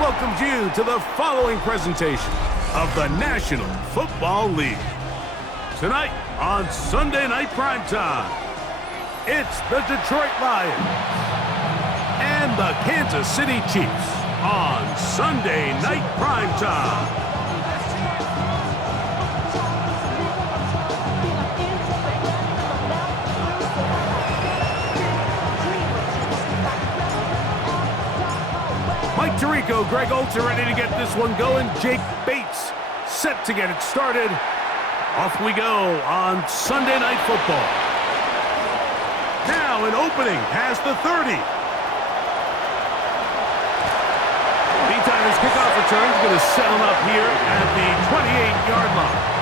welcomes you to the following presentation of the National Football League. Tonight on Sunday Night Primetime, it's the Detroit Lions and the Kansas City Chiefs on Sunday Night Primetime. Mike Tirico, Greg Olsen ready to get this one going. Jake Bates set to get it started. Off we go on Sunday Night Football. Now an opening past the 30. Meantime, his kickoff return is going to settle up here at the 28-yard line.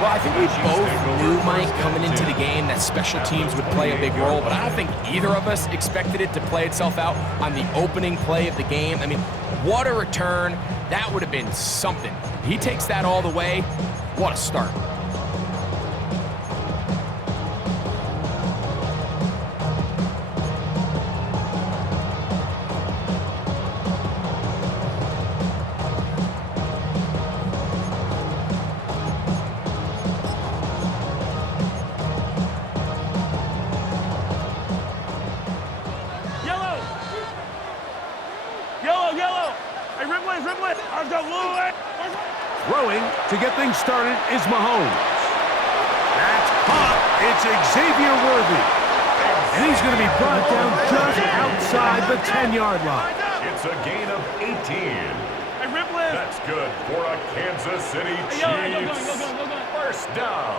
Well, I think we both knew, Mike, coming into the game that special teams would play a big role, but I don't think either of us expected it to play itself out on the opening play of the game. I mean, what a return. That would have been something. He takes that all the way. What a start. Throwing to get things started is Mahomes. That's caught. It's Xavier Worthy. And he's going to be brought down just outside the 10-yard line. It's a gain of 18. That's good for a Kansas City Chiefs. First down.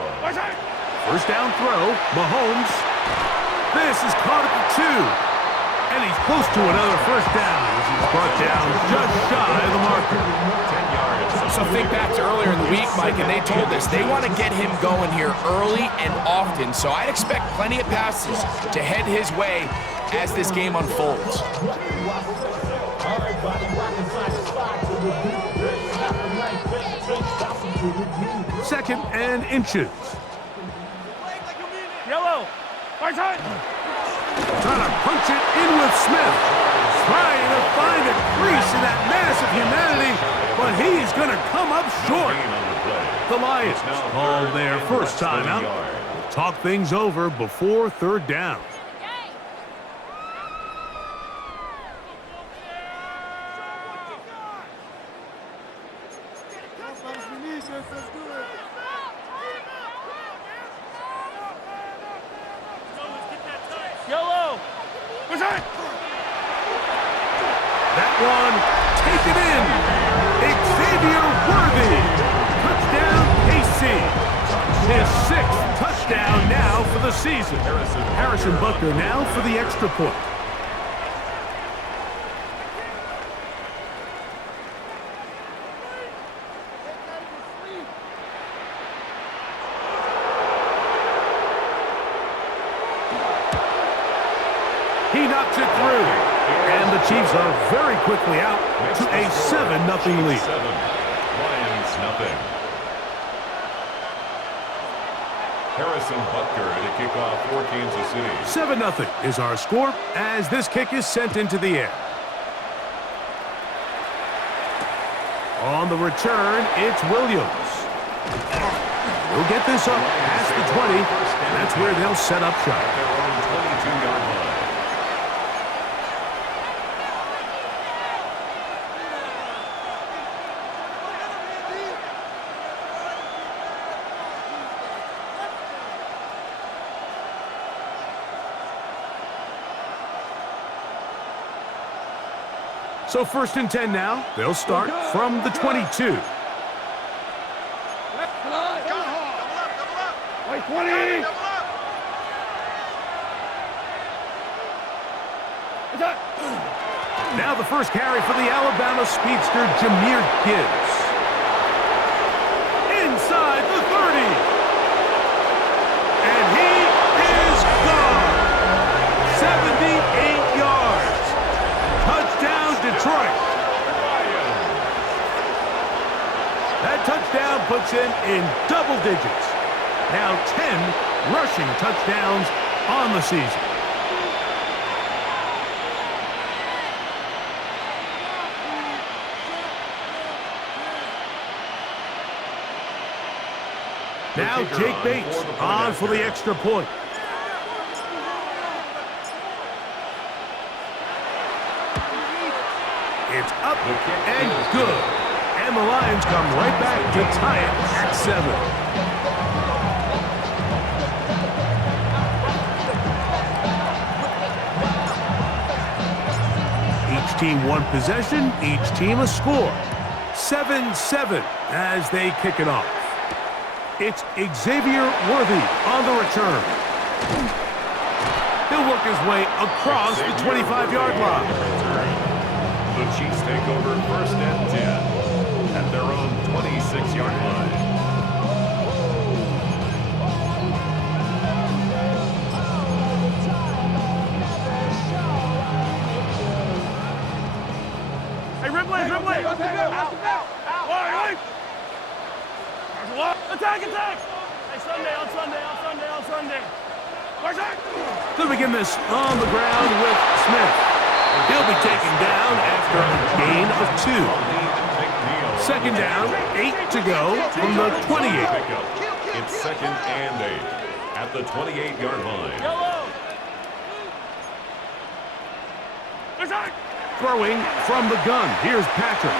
First down throw, Mahomes. This is caught at the 2. And he's close to another first down as he's brought down just shy of the marker. 10 yards. So think back to earlier in the week, Mike, and they told us they want to get him going here early and often. So I'd expect plenty of passes to head his way as this game unfolds. Second and inches. Yellow. Trying to punch it in with Smith. Trying to find a crease in that mass of humanity, but he's going to come up short. The Lions call their first timeout. Talk things over before third down. Yellow. That one taken in. Xavier Worthy. Touchdown, KC. His 6th touchdown now for the season. Harrison Butker now for the extra point. He knocks it through. And the Chiefs are very quickly out to a 7-0 lead. 7, Lions nothing. Harrison Butker to kick off for Kansas City. 7-0 is our score as this kick is sent into the air. On the return, it's Williams. He'll get this up past the 20. That's where they'll set up shop. Their own 22-yard line. So first and 10 now. They'll start from the 22. Wait, 20. Now the first carry for the Alabama speedster, Jahmyr Gibbs. Inside the 30. And he is gone. 78 yards. Touchdown, Detroit. That touchdown puts him in double digits. Now 10 rushing touchdowns on the season. Now Jake Bates on for the extra point. It's up and good. And the Lions come right back to tie it at 7. Each team one possession, each team a score. 7-7 as they kick it off. It's Xavier Worthy on the return. He'll work his way across the 25-yard line. The Chiefs take over 1st and 10 at their own 26-yard line. Hey, Ripley! Attack! Hey, Sunday! To begin this on the ground with Smith. He'll be taken down after a gain of 2. 2nd down, 8 to go from the 28. It's 2nd and 8 at the 28-yard line. Yellow! Throwing from the gun. Here's Patrick.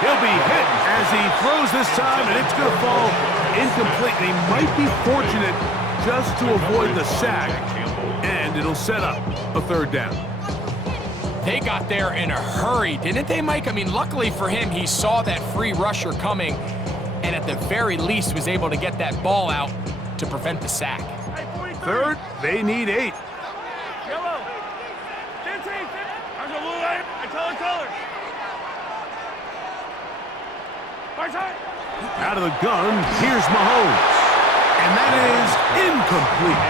He'll be hit as he throws this time, and it's going to fall incomplete. He might be fortunate just to avoid the sack, and it'll set up a 3rd down. They got there in a hurry, didn't they, Mike? I mean, luckily for him, he saw that free rusher coming and at the very least was able to get that ball out to prevent the sack. 3rd, they need 8. Yellow! There's a blue light. Color. Out of the gun, here's Mahomes. And that is incomplete.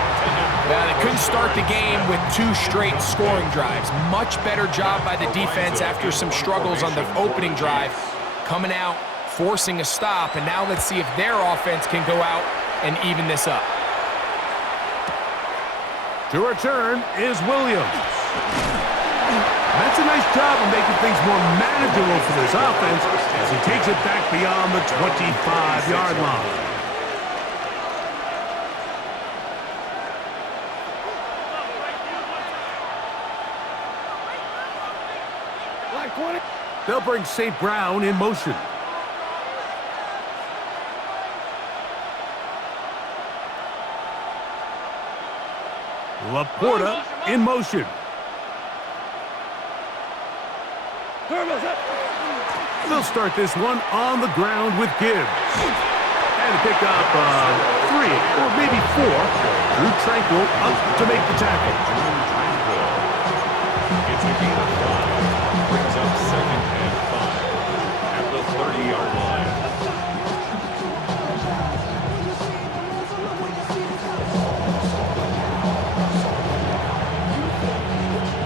They couldn't start the game with 2 straight scoring drives. Much better job by the defense after some struggles on the opening drive. Coming out, forcing a stop, and now let's see if their offense can go out and even this up. To return is Williams. That's a nice job of making things more manageable for this offense as he takes it back beyond the 25-yard line. They'll bring St. Brown in motion. Laporta in motion. They'll start this one on the ground with Gibbs. And pick up 3 or maybe 4. Drew Tranquill up to make the tackle. It's a gain of 5. Brings up 2nd and 5 at the 30-yard line.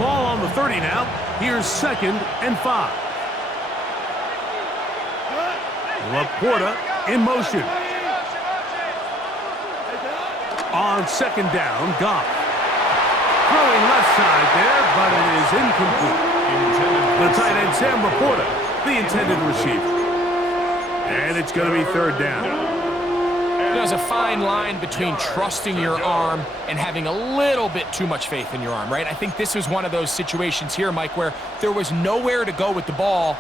Ball on the 30 now. Here's 2nd and 5. Laporta in motion. On 2nd down, Goff. Throwing left side there, but it is incomplete. The tight end, Sam Laporta, the intended receiver. And it's going to be 3rd down. There's a fine line between trusting your arm and having a little bit too much faith in your arm, right? I think this was one of those situations here, Mike, where there was nowhere to go with the ball.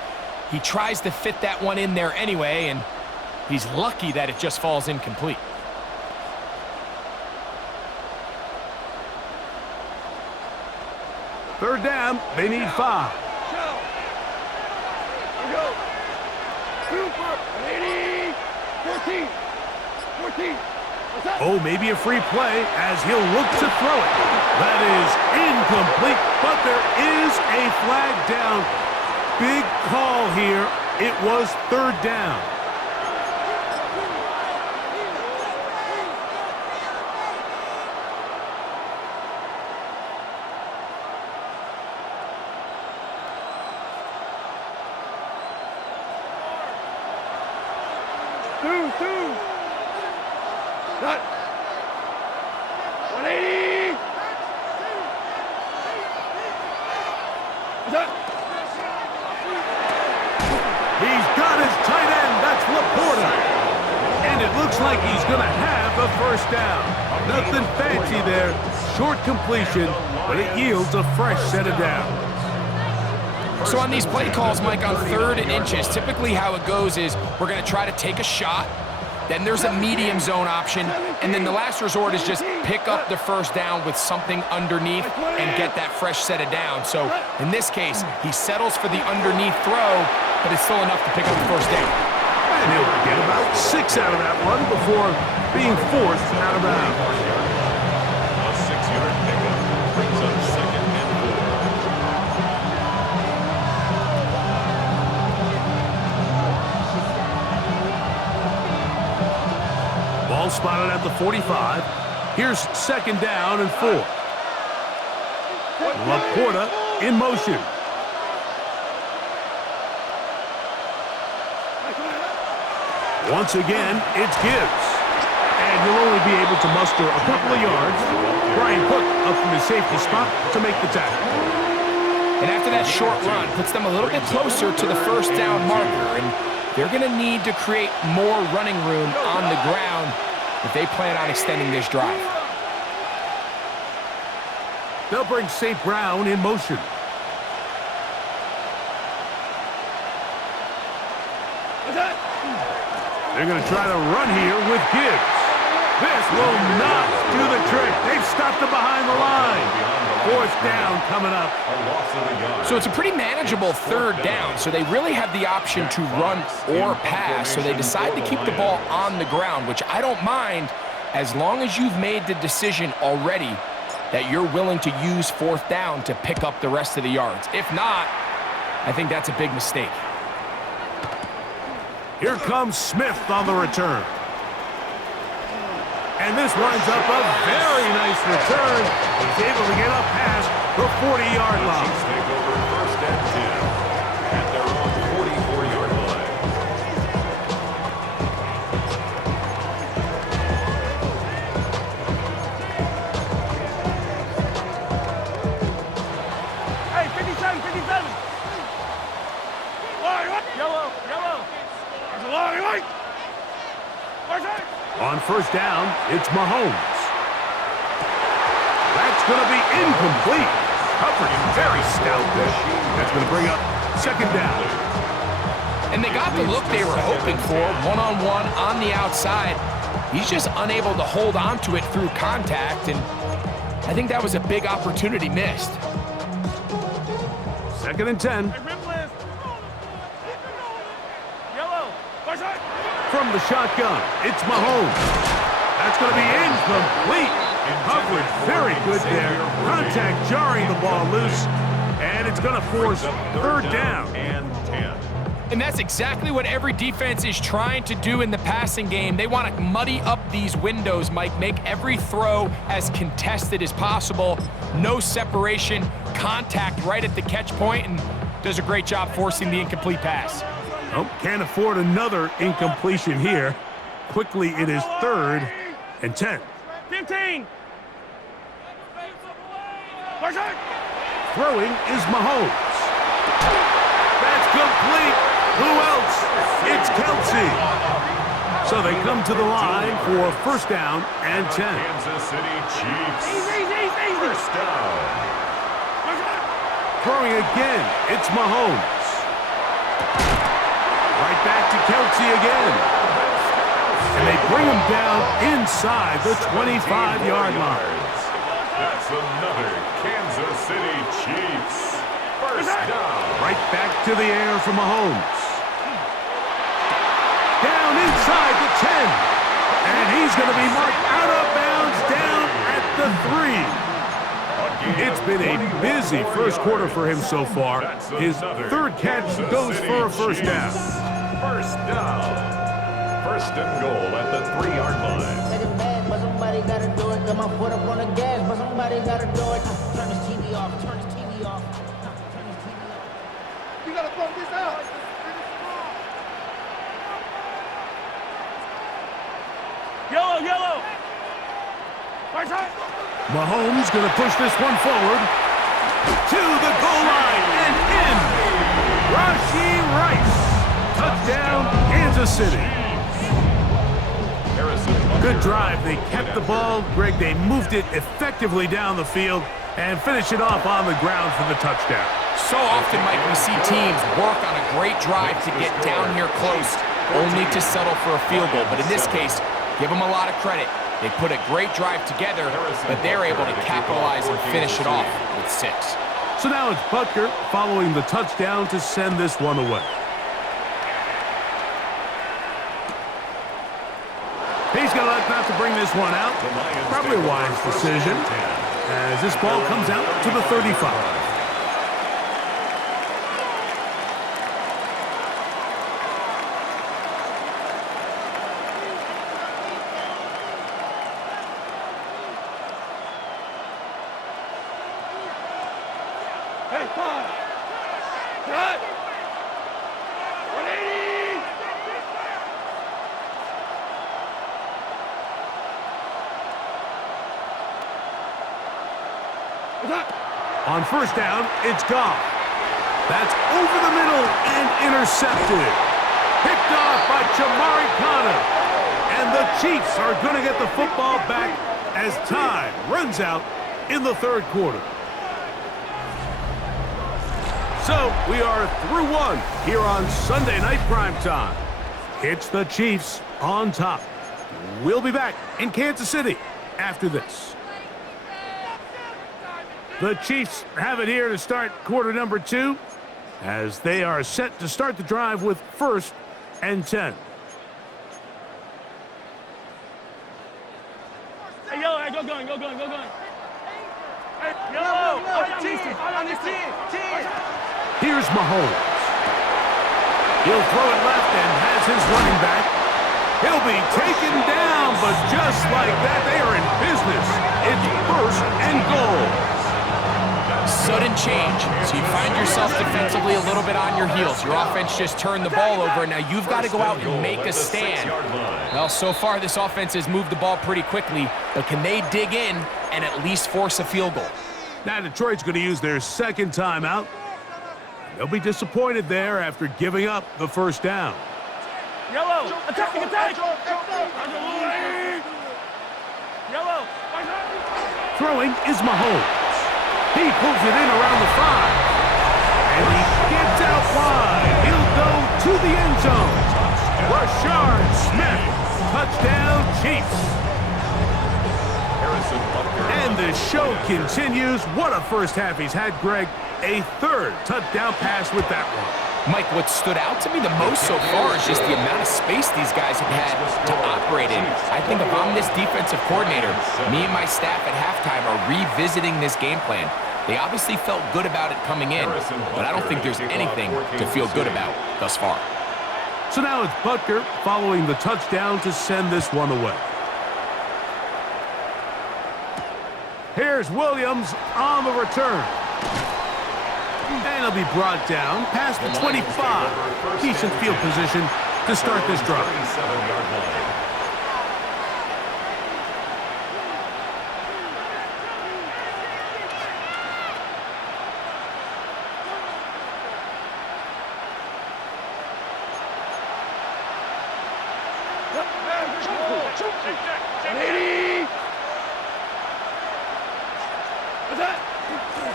He tries to fit that one in there anyway, and he's lucky that it just falls incomplete. Third down, they need 5. Oh, maybe a free play as he'll look to throw it. That is incomplete, but there is a flag down. Big call here. It was 3rd down. Cut. 180. He's got his tight end. That's Laporta. And it looks like he's going to have a first down. Nothing fancy there. Short completion, but it yields a fresh set of downs. So on these play calls, Mike, on 3rd and inches, typically how it goes is we're going to try to take a shot, then there's a medium zone option, and then the last resort is just pick up the first down with something underneath and get that fresh set of downs. So in this case, he settles for the underneath throw, but it's still enough to pick up the first down. And he'll get about 6 out of that run before being forced out of bounds. A 6-yard pickup brings up 2nd and 4. Ball spotted at the 45. Here's 2nd down and 4. Laporta in motion. Once again, it's Gibbs. And he'll only be able to muster a couple of yards. Brian Cook up from his safety spot to make the tackle. And after that short run, puts them a little bit closer to the first down marker, and they're going to need to create more running room on the ground if they plan on extending this drive. They'll bring St. Brown in motion. They're going to try to run here with Gibbs. This will not do the trick. They've stopped him behind the line. 4th down coming up. So it's a pretty manageable 3rd down, so they really have the option to run or pass, so they decide to keep the ball on the ground, which I don't mind as long as you've made the decision already that you're willing to use 4th down to pick up the rest of the yards. If not, I think that's a big mistake. Here comes Smith on the return. And this winds up a very nice return. He's able to get up past the 40-yard line. Chiefs take over 1st and 10 at their own 44-yard line. Hey, 57, 57. Yellow, yellow. There's a lot of light. On 1st down, it's Mahomes. That's going to be incomplete. Covered very stout there. That's going to bring up 2nd down. And they got the look they were hoping for, one-on-one on the outside. He's just unable to hold on to it through contact, and I think that was a big opportunity missed. 2nd and 10. Hey, rip list. Yellow. From the shotgun, it's Mahomes. That's going to be incomplete. Coverage very good there. Contact jarring the ball loose, and it's going to force 3rd down. And 10. And that's exactly what every defense is trying to do in the passing game. They want to muddy up these windows, Mike, make every throw as contested as possible. No separation, contact right at the catch point, and does a great job forcing the incomplete pass. Oh, can't afford another incompletion here. Quickly, it is 3rd and 10. 15. Throwing is Mahomes. That's complete. Who else? It's Kelsey. So they come to the line for 1st down and 10. Kansas City Chiefs. Easy. 1st down. Throwing again, it's Mahomes. Right back to Kelsey again. And they bring him down inside the 25-yard line. That's another Kansas City Chiefs. 1st down. Right back to the air for Mahomes. Down inside the 10. And he's going to be marked out of bounds down at the 3. It's been a busy first quarter for him so far. His 3rd catch goes for a 1st down. 1st down. 1st and goal at the 3-yard line. But somebody gotta do it. Got my foot up on the gas, but somebody gotta do it. Turn this TV off. Turn this TV off. Turn this TV off. You gotta bump this out. Yellow. Right side. Mahomes going to push this one forward to the goal line and in. Rashee Rice. Touchdown, Kansas City. Good drive. They kept the ball. Greg, they moved it effectively down the field and finished it off on the ground for the touchdown. So often, Mike, we see teams work on a great drive to get down here close, only to settle for a field goal. But in this case, give them a lot of credit. They put a great drive together, but they're able to capitalize and finish it off with 6. So now it's Butker following the touchdown to send this one away. He's going to elect not to bring this one out. Probably a wise decision as this ball comes out to the 35. Hey, 5. Cut. 180. On first down, it's Goff. That's over the middle and intercepted. Picked off by Jamari Connor. And the Chiefs are going to get the football back as time runs out in the third quarter. So we are through one here on Sunday Night Primetime. It's the Chiefs on top. We'll be back in Kansas City after this. The Chiefs have it here to start quarter number 2 as they are set to start the drive with 1st and 10. Hey, Yellow, hey, go going. Hey, Yellow, on this team. Here's Mahomes. He'll throw it left and has his running back. He'll be taken down, but just like that, they are in business. It's 1st and goal. Sudden change. So you find yourself defensively a little bit on your heels. Your offense just turned the ball over. Now you've got to go out and make a stand. Well, so far this offense has moved the ball pretty quickly, but can they dig in and at least force a field goal? Now Detroit's going to use their second timeout. They'll be disappointed there after giving up the first down. Yellow, attack. Yellow. Throwing is Mahomes. He pulls it in around the 5. And he gets out wide. He'll go to the end zone. Rashard Smith. Touchdown, Chiefs. And the show continues. What a first half he's had, Greg. A 3rd touchdown pass with that one. Mike, what stood out to me the most so far is just the amount of space these guys have had to operate in. I think if I'm this defensive coordinator, me and my staff at halftime are revisiting this game plan. They obviously felt good about it coming in, but I don't think there's anything to feel good about thus far. So now it's Butker following the touchdown to send this one away. Here's Williams on the return. And he'll be brought down past the 25. Decent field position to start this drive.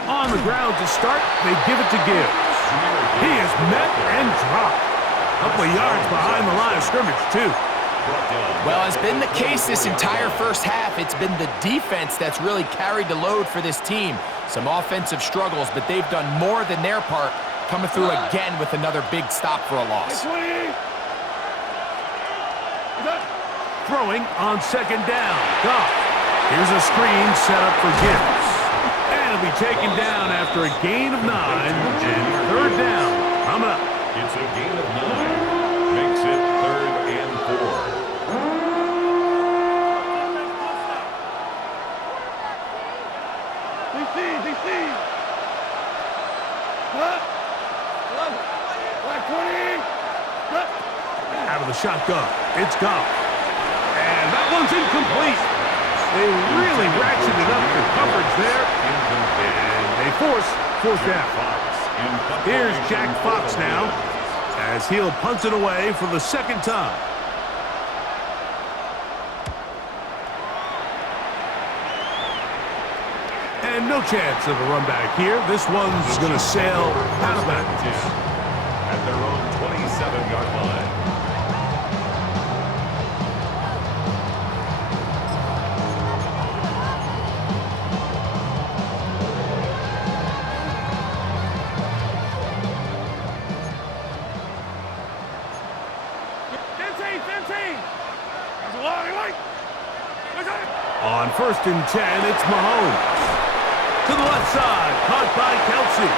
On the ground to start, they give it to Gibbs. He is met and dropped. A couple of yards behind the line of scrimmage, too. Well, as been the case this entire first half, it's been the defense that's really carried the load for this team. Some offensive struggles, but they've done more than their part, coming through again with another big stop for a loss. Throwing on second down. Goff. Here's a screen set up for Gibbs. And he'll be taken down after a gain of 9 and 3rd down. Coming up. It's a gain of 9. Makes it 3rd and 4. DC. Cut. 20. Cut. Out of the shotgun. It's Goff. And that one's incomplete. They really ratcheted up the coverage there. And they force 4th down. Here's Jack Fox now as he'll punt it away for the 2nd time. And no chance of a run back here. This one's going to sail out of bounds. At their own 27-yard line. On 1st and 10, it's Mahomes. To the left side, caught by Kelsey.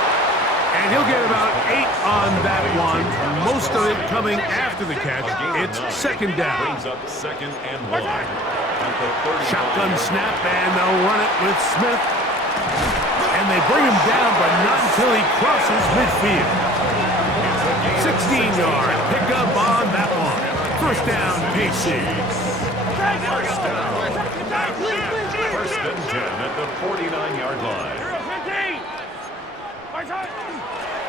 And he'll get about 8 on that one. Most of it coming after the catch. It's 2nd down. Brings up 2nd and 1. Shotgun snap, and they'll run it with Smith. And they bring him down, but not until he crosses midfield. 16-yard pickup on that one. 1st down, KC. First and 10 at the 49-yard line.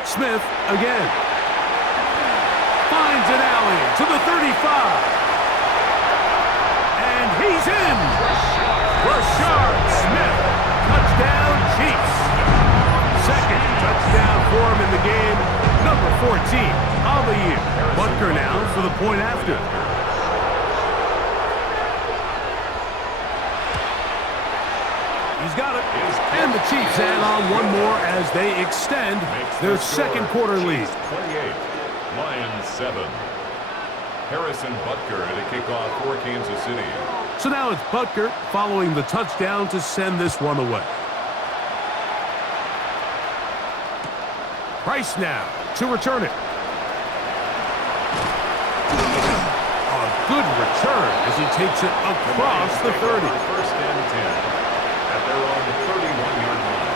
Smith again. Finds an alley to the 35. And he's in. Rashard Smith. Touchdown, Chiefs. 2nd touchdown for him in the game. Number 14 on the year. Butker now for the point after. He's got it. And the Chiefs add on one more as they extend their 2nd quarter lead. 28, Lions 7. Harrison Butker at a kickoff for Kansas City. So now it's Butker following the touchdown to send this one away. Price now to return it. A good return as he takes it across the 30. 1st and 10. At their own 31-yard line.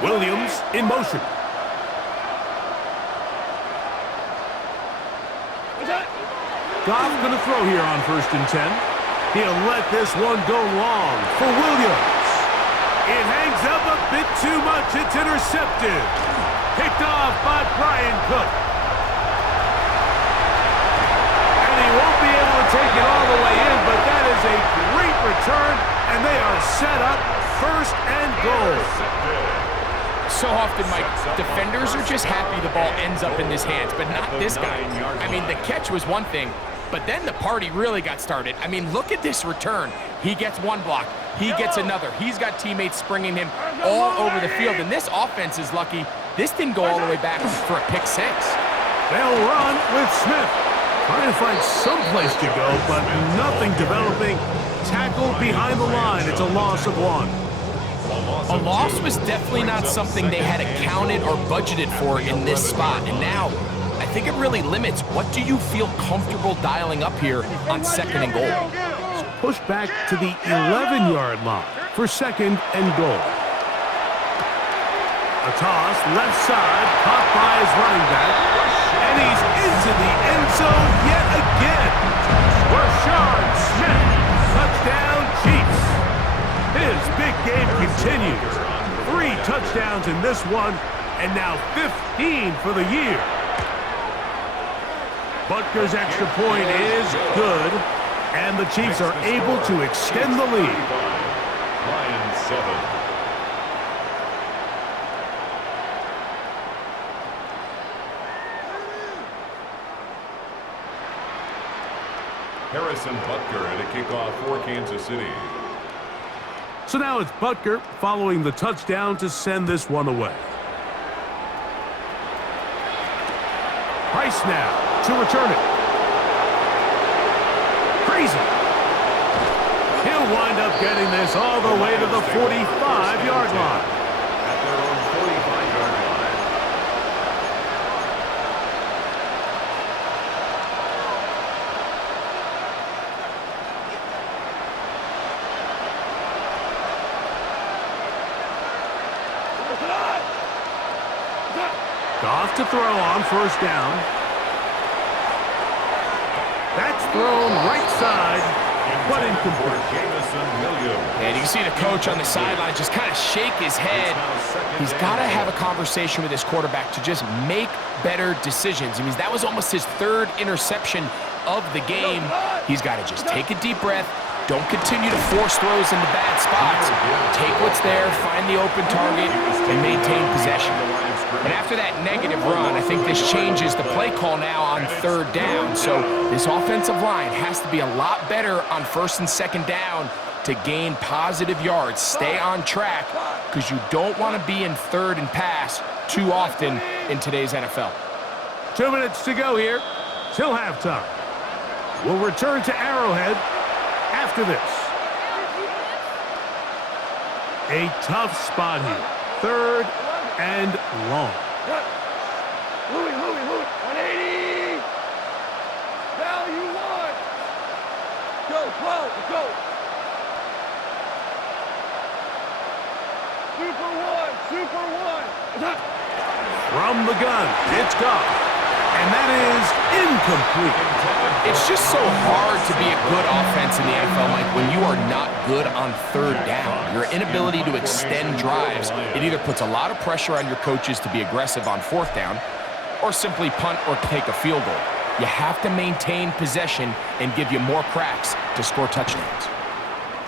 Williams in motion. Goff going to throw here on 1st and 10. He'll let this one go long for Williams. It hangs up a bit too much. It's intercepted. Picked off by Brian Cook. And he won't be able to take it all the way in, but that is a great return, and they are set up 1st and goal. So often, Mike, defenders are just happy the ball ends up in his hands, but not this guy. I mean, the catch was one thing, but then the party really got started. I mean, look at this return. He gets one block. He gets another. He's got teammates springing him all over the field, and this offense is lucky. This didn't go all the way back for a pick 6. They'll run with Smith. Trying to find some place to go, but nothing developing. Tackled behind the line. It's a loss of 1. A loss was definitely not something they had accounted or budgeted for in this spot, and now I think it really limits what do you feel comfortable dialing up here on 2nd and goal. Push back to the 11-yard line for 2nd and goal. A toss, left side, caught by his running back, and he's into the end zone yet again. Rashard Smith, touchdown Chiefs. His big game continues. 3 touchdowns in this one, and now 15 for the year. Butker's extra point is good, and the Chiefs are able to extend the lead. Lions 7. Harrison Butker at a kickoff for Kansas City. So now it's Butker following the touchdown to send this one away. Price now to return it. Crazy. He'll wind up getting this all the way to the 45-yard line. At their own 45-yard line. Goff to throw on 1st down. That's thrown right side. but incomplete. And you can see the coach on the sideline just kind of shake his head. He's got to have a conversation with his quarterback to just make better decisions. I mean, that was almost his third interception of the game. He's got to just take a deep breath. Don't continue to force throws into bad spots. Take what's there, find the open target, and maintain possession. And after that negative run, I think this changes the play call now on third down. So this offensive line has to be a lot better on first and second down to gain positive yards. Stay on track because you don't want to be in third and pass too often in today's NFL. 2 minutes to go here till halftime. We'll return to Arrowhead after this. A tough spot here. Third and long. Louis, 180. Value one. Go, go. Super one. From the gun, it's gone. And that is incomplete. It's just so hard to be a good offense in the NFL, Mike, when you are not good on third down. Your inability to extend drives, it either puts a lot of pressure on your coaches to be aggressive on fourth down or simply punt or take a field goal. You have to maintain possession and give you more cracks to score touchdowns.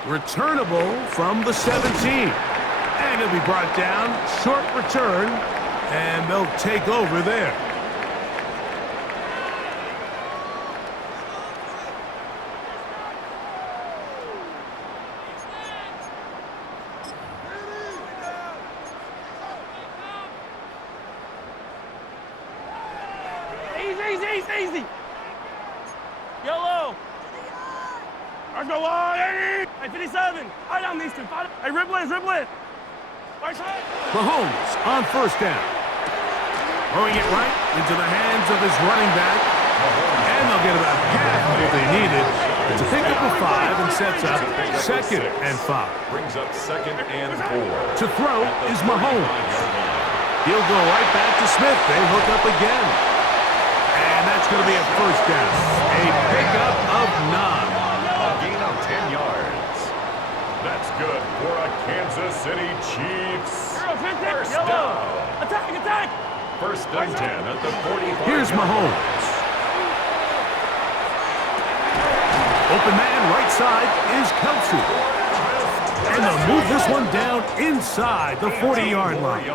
Returnable from the 17. And it'll be brought down. Short return. And they'll take over there. Easy. Yellow. Let's go on. Hey, 57. Eye down these two. Hey, ribble it. Mahomes on first down. Throwing it right into the hands of his running back. And they'll get about half of what they needed to pick up a 5 and sets up 2nd and 5. Brings up 2nd and 4. To throw is Mahomes. He'll go right back to Smith. They hook up again. And that's going to be a first down. A pickup of 9. A gain of 10 yards. That's good for a Kansas City Chiefs. First down. Attack. First and 10 at the 45. Here's Mahomes. Open man right side is Kelsey. And they'll move this one down inside the 40-yard line.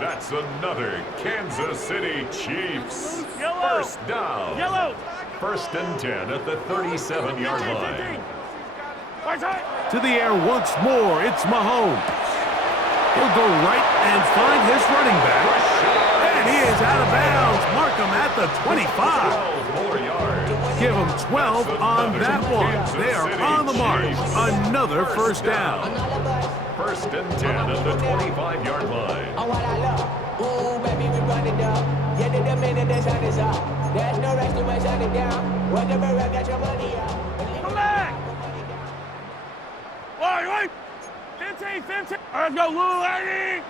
That's another Kansas City Chiefs. First down. First and 10 at the 37-yard line. To the air once more, it's Mahomes. He'll go right and find his running back. And he is out of bounds. Mark him at the 25. 12 more yards. Give him 12 on that one. They are on the march. Another first down. First and 10 at the 25-yard line. Oh, what I love. Ooh, baby, we run it up. Yeah, the minute the sun is up. There's no rest to my shut it down. Whatever, I got your money up. Come back. Wait. 15. Let's go, Louis.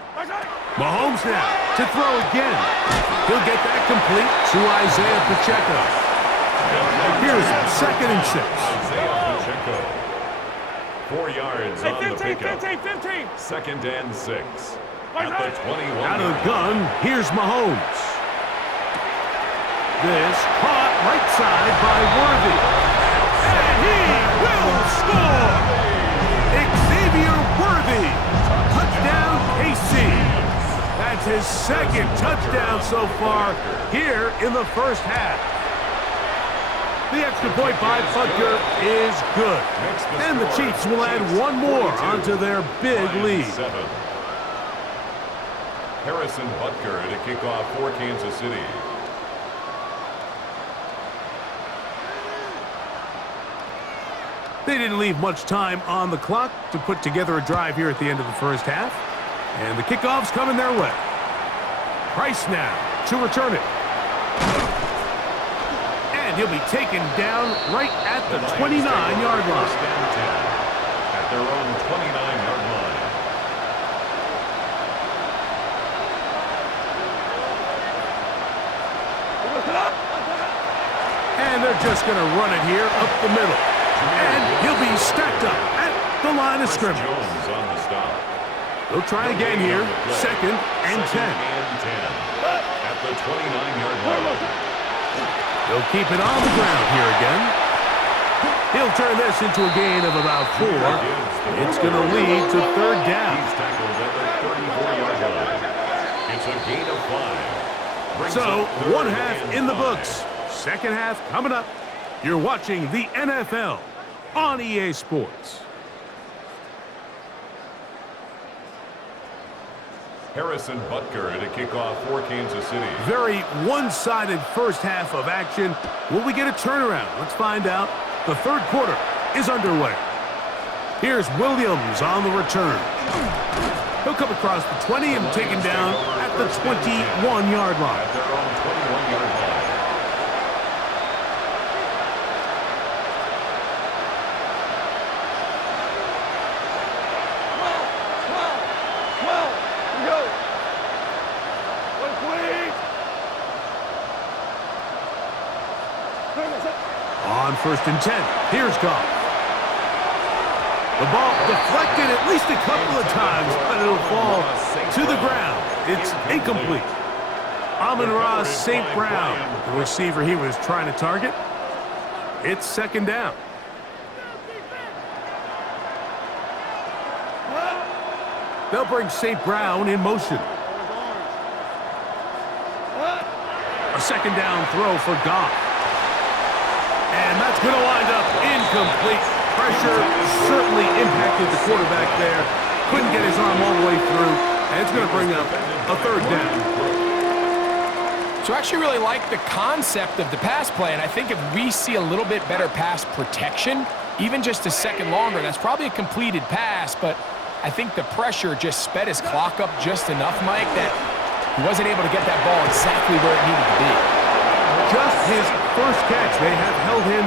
Mahomes now to throw again. He'll get that complete to Isaiah Pacheco. Here's 2nd and 6. Isaiah Pacheco. 4 yards on the pickup. 15. 2nd and 6. At the 21. Out of the gun, here's Mahomes. This caught right side by Worthy. And he will score! Xavier Worthy. Touchdown, KC. That's his 2nd touchdown so far here in the first half. The extra point by Butker is good. And the Chiefs will add one more onto their big lead. Harrison Butker at a kickoff for Kansas City. They didn't leave much time on the clock to put together a drive here at the end of the first half. And the kickoff's coming their way. Price now to return it. And he'll be taken down right at the 29-yard line. At their own 29-yard line. And they're just going to run it here up the middle. And he'll be stacked up at the line of scrimmage. Jones on the stop. They'll try again here. Second and 10. At the 29-yard line. They'll keep it on the ground here again. He'll turn this into a gain of about 4. It's going to lead to third down. He's tackled at the 34-yard line. It's a gain of 5. So, one half in the books. Second half coming up. You're watching the NFL on EA Sports. Harrison Butker at a kickoff for Kansas City. Very one-sided first half of action. Will we get a turnaround? Let's find out. The third quarter is underway. Here's Williams on the return. He'll come across the 20 and take him down at the 21-yard line. At their own 21-yard line. On first and 10, here's Goff. The ball deflected at least a couple of times, but it'll fall to the ground. It's incomplete. Amon-Ra St. Brown, the receiver he was trying to target. It's second down. They'll bring St. Brown in motion. A second down throw for Goff. And that's going to wind up incomplete. Pressure certainly impacted the quarterback there. Couldn't get his arm all the way through. And it's going to bring up a third down. So I actually really like the concept of the pass play, and I think if we see a little bit better pass protection, even just a second longer, that's probably a completed pass, but I think the pressure just sped his clock up just enough, Mike, that he wasn't able to get that ball exactly where it needed to be. Just his first catch. They have held him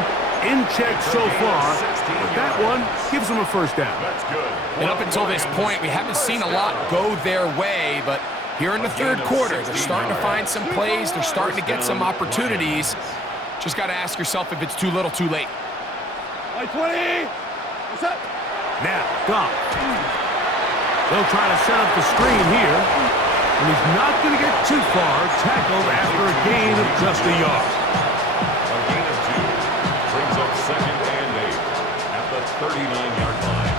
in check so far, but that one gives him a first down. That's good. And up until this point, we haven't seen a lot go their way, but here in the third quarter, they're starting to find some plays. They're starting to get some opportunities. Just got to ask yourself if it's too little, too late. 20. What's up? Now, Goff. They'll try to set up the screen here, and he's not going to get too far. Tackled after a gain of just a yard. A gain of 2 brings up second and 8 at the 39-yard line.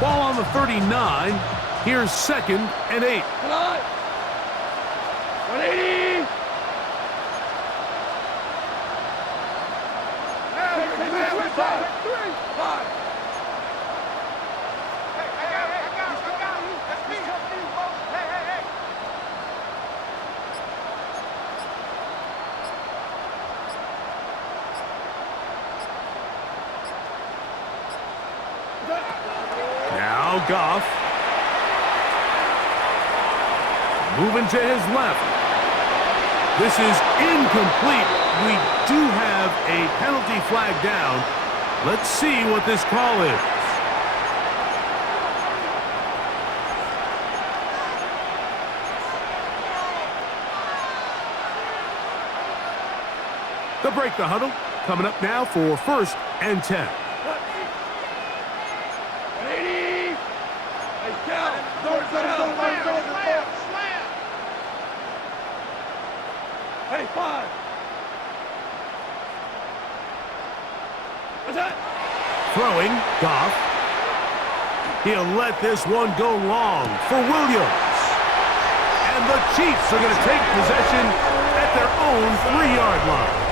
Ball on the 39. Here's second and 8. Come on. 180. Now Goff. Moving to his left. This is incomplete. We do have a penalty flag down. Let's see what this call is. They'll break the huddle. Coming up now for first and 10. 180. Hey, count. Hey, 5. What's that? Throwing, Goff. He'll let this one go long for Williams. And the Chiefs are going to take possession at their own 3-yard line.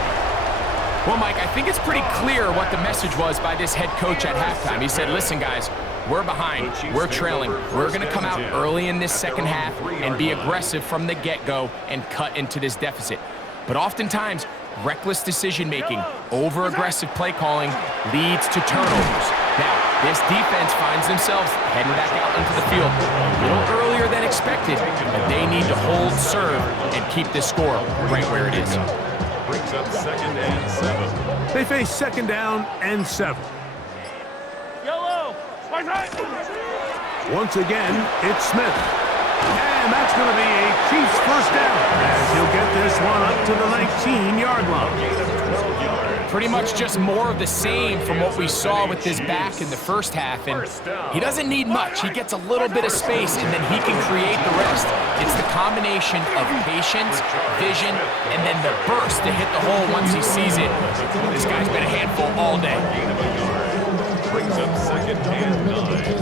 Well, Mike, I think it's pretty clear what the message was by this head coach at halftime. He said, listen, guys, we're behind. We're trailing. We're going to come out early in this second half and be aggressive from the get-go and cut into this deficit. But oftentimes, reckless decision-making, over-aggressive play calling leads to turnovers. Now, this defense finds themselves heading back out into the field a little earlier than expected, but they need to hold serve and keep this score right where it is. Brings up second and 7. They face second down and 7. Yellow. Right. Once again, it's Smith. And that's going to be a Chiefs first down as he'll get this one up to the 19-yard line. pretty much just more of the same from what we saw with his back in the first half. And he doesn't need much. He gets a little bit of space, and then he can create the rest. It's the combination of patience, vision, and then the burst to hit the hole once he sees it. This guy's been a handful all day. Brings up second and 9.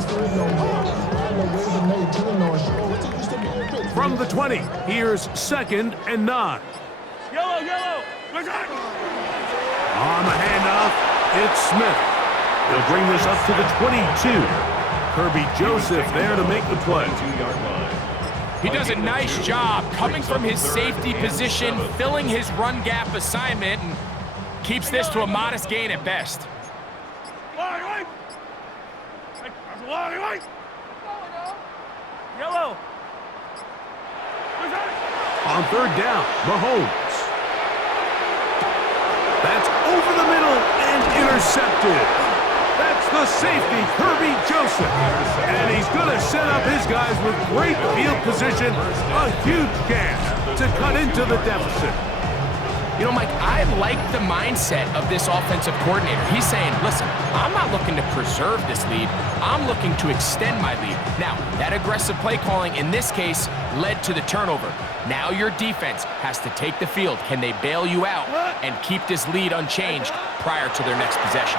From the 20, here's second and 9. Yellow, yellow. Where's that? On the handoff, it's Smith. He'll bring this up to the 22. Kirby Joseph there to make the play. 2-yard line. He does a nice job coming from his safety position, filling his run gap assignment, and keeps this to a modest gain at best. Yellow. Where's that? On third down, Mahomes. That's over the middle and intercepted. That's the safety, Kirby Joseph. And he's going to set up his guys with great field position. A huge chance to cut into the deficit. You know, Mike, I like the mindset of this offensive coordinator. He's saying, listen, I'm not looking to preserve this lead. I'm looking to extend my lead. Now, that aggressive play calling in this case led to the turnover. Now your defense has to take the field. Can they bail you out and keep this lead unchanged prior to their next possession?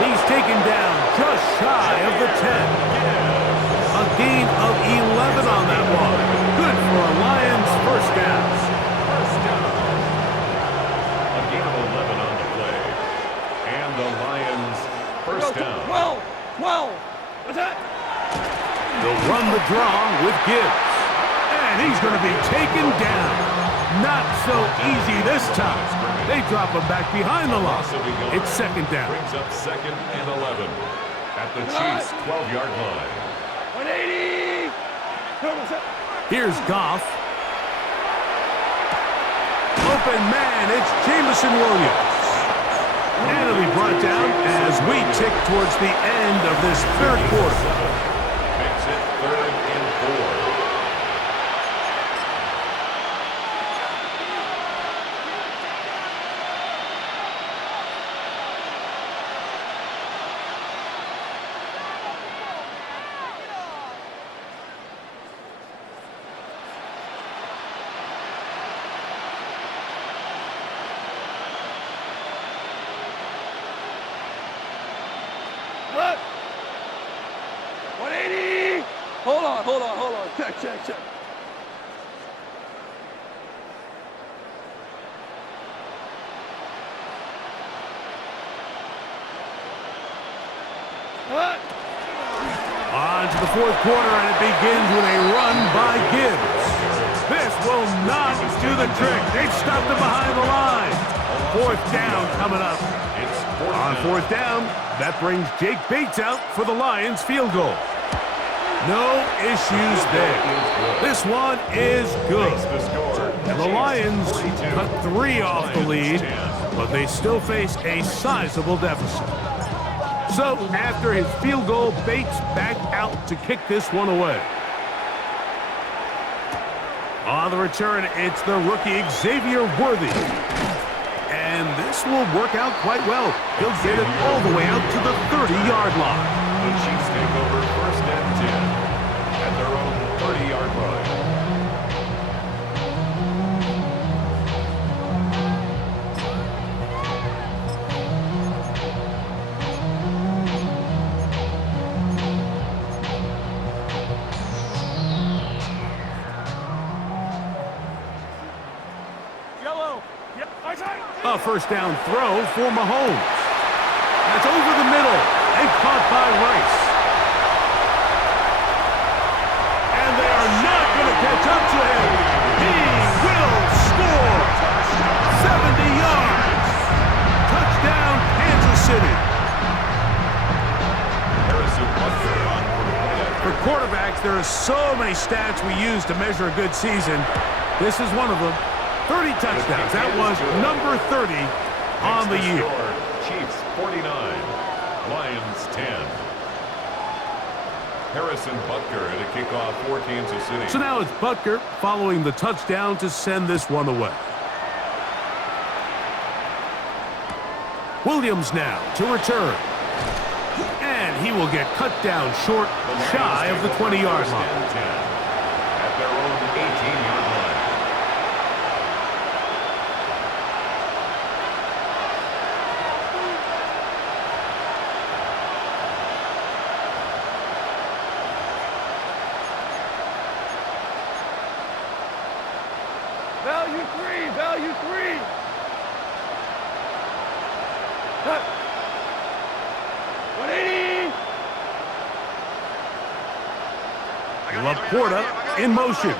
He's taken down just shy of the 10. A gain of 11 on that one. Good for a Lions first down. First down. A gain of 11 on the play. And the Lions first down. 12. What's that? They'll run the draw with Gibbs. And he's going to be taken down. Not so easy this time. They drop him back behind the line. It's second down. Brings up second and 11 at the Chiefs' 12-yard line. 180. Here's Goff. Open man, it's Jameson Williams. And it'll be brought down as we tick towards the end of this third quarter. Makes it 3rd and 4. What? 180. Hold on. Check. What? On to the fourth quarter, and it begins with a run by Gibbs. This will not do the trick. They've stopped him behind the line. Fourth down coming up. On fourth down, that brings Jake Bates out for the Lions field goal. No issues there. This one is good. And the Lions cut 3 off the lead, but they still face a sizable deficit. So after his field goal, Bates back out to kick this one away. On the return, it's the rookie Xavier Worthy. And this will work out quite well. He'll get it all the way out to the 30-yard line. The Chiefs take over 1st and 10 at their own 30-yard line. Yellow. Yep. A first down throw for Mahomes. That's over the middle and caught by Rice. And they are not going to catch up to him. He will score. 70 yards. Touchdown, Kansas City. Harrison Butker on For quarterbacks, there are so many stats we use to measure a good season. This is one of them. 30 touchdowns. That was number 30 on the year. Chiefs 49, Lions 10. Harrison Butker at a kickoff for Kansas City. So now it's Butker following the touchdown to send this one away. Williams now to return. And he will get cut down short, shy of the 20-yard line. At their own 18-yard line. Value three, value three. Cut. 180. Laporta in motion.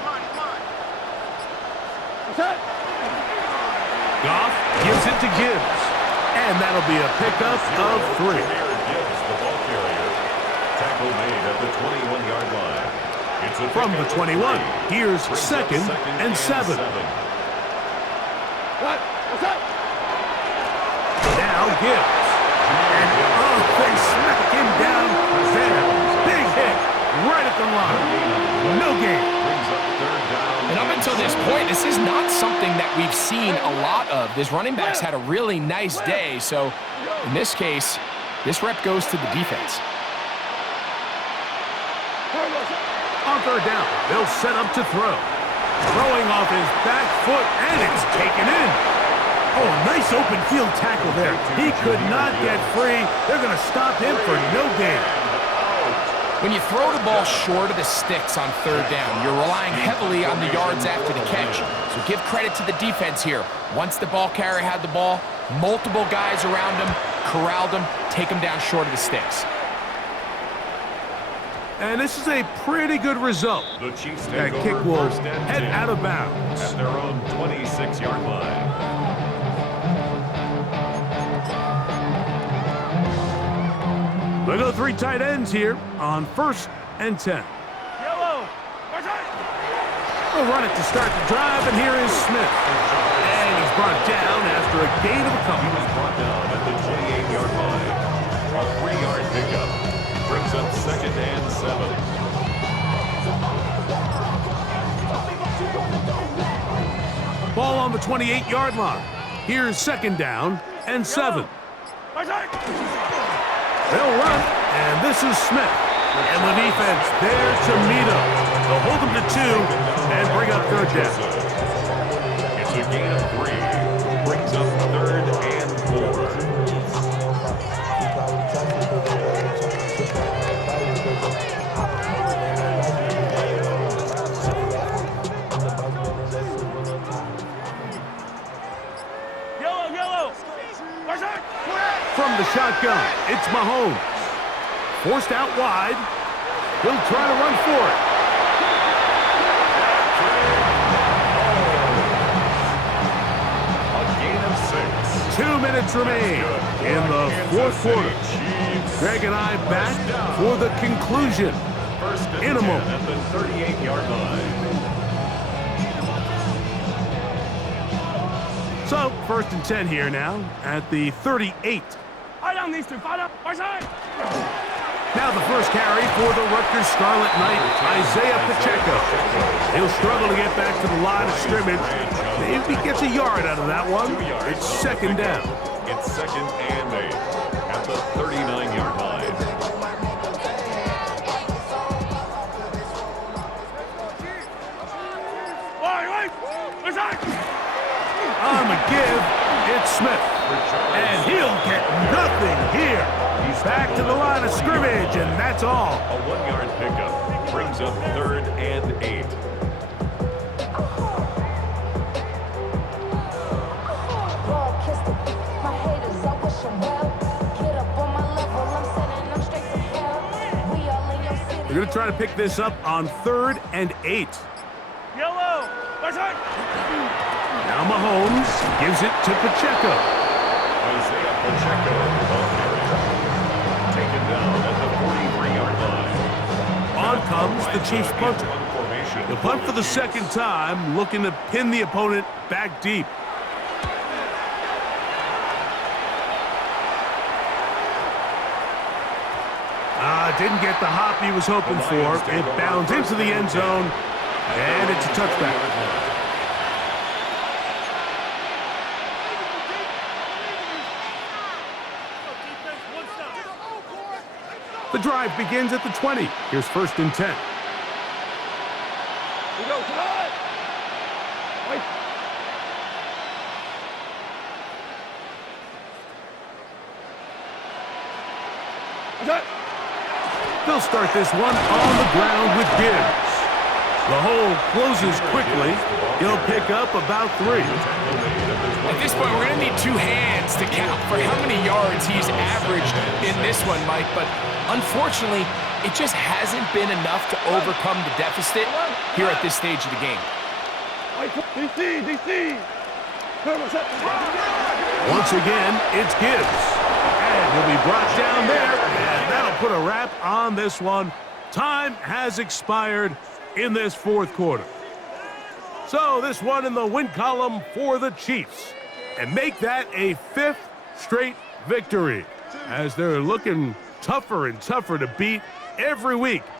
Cut. Goff gives it to Gibbs. And that'll be a pickup of 3. Gibbs, the ball carrier. Tackle made at the 21-yard line. It's a From the 21, here's second and 7. Cut. What's up? Now Gibbs. And oh, they smack him down there. Big hit right at the line. No gain. And up until this point, this is not something that we've seen a lot of. This running back's had a really nice day, so in this case, this rep goes to the defense. On third down, they'll set up to throw. Throwing off his back foot, and it's taken in. Oh, nice open field tackle there. He could not get free. They're going to stop him for no gain. When you throw the ball short of the sticks on third down, you're relying heavily on the yards after the catch. So give credit to the defense here. Once the ball carrier had the ball, multiple guys around him, corralled him, take him down short of the sticks. And this is a pretty good result. The Chiefs That take kick over will first and head 10 out of bounds. at their own 26-yard line. They go 3 tight ends here on first and 10. Yellow. They'll run it to start the drive, and here is Smith. And he's brought down after a gain of a He couple. was brought down at the 28-yard line. A 3-yard pickup brings up second and 7. Ball on the 28-yard line. Here's second down and 7. They'll run, and this is Smith. And the defense there to meet him. They'll hold him to 2 and bring up third down. It's a gain of 3. Brings up third and 4. Yellow. From the shotgun, it's Mahomes. Forced out wide. He'll try to run for it. A gain of 6. 2 minutes remain in the fourth quarter. Greg and I back for the conclusion First and in a 10 moment. at the 38-yard line. So, first and 10 here now at the 38. Fire down these two. Fire down. Fire side. Now the first carry for the Rutgers Scarlet Knight, Isaiah Pacheco. He'll struggle to get back to the line of scrimmage. Maybe he gets a yard out of that one. 2 yards. It's second down. It's second and 8 at the 39-yard line. On the give, it's Smith. And he'll get nothing here. He's back to the line of scrimmage, and that's all. A 1-yard pickup brings up third and 8. They're going to try to pick this up on third and 8. Yellow. Fire side. Now Mahomes gives it to Pacheco. Isaiah Pacheco, the ball carrier, taken down at the 43-yard line. On comes the Chiefs punter. He'll punt for the second time, looking to pin the opponent back deep. Didn't get the hop he was hoping for. It bounds into the end zone, and it's a touchback. The drive begins at the 20. Here's 1st and 10. We go, come on! Wait. They'll start this one on the ground with Gibbs. The hole closes quickly. He'll pick up about 3. At this point, we're going to need 2 hands to count for how many yards he's averaged in this one, Mike. But unfortunately, it just hasn't been enough to overcome the deficit here at this stage of the game. DC! Once again, it's Gibbs. And he'll be brought down there, and that'll put a wrap on this one. Time has expired in this 4th quarter. So this one in the win column for the Chiefs, and make that a 5th straight victory, as they're looking tougher and tougher to beat every week